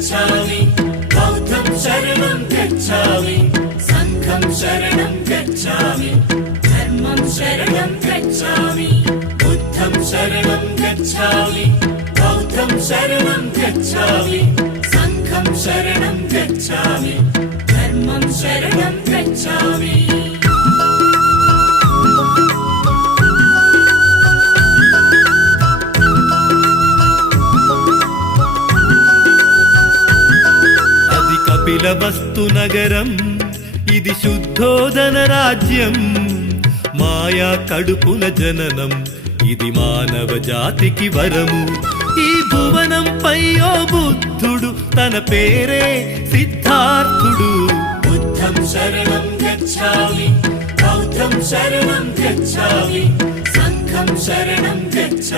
गच्छामि बौद्धं शरणं गच्छामि संघं शरणं गच्छामि धर्मं शरणं गच्छामि बुद्धं शरणं गच्छामि बौद्धं शरणं गच्छामि संघं शरणं गच्छामि धर्मं शरणं गच्छामि కపిలవస్తు నగరం ఇది శుద్ధోదన రాజ్యం మాయా కడుపుల జననం ఇది మానవ జాతికి వరము ఈ భువనంపై ఓ బుద్ధుడు తన పేరే సిద్ధార్థుడు बुद्धं शरणं गच्छामि बौद्धं शरणं गच्छामि संघं शरणं गच्छामि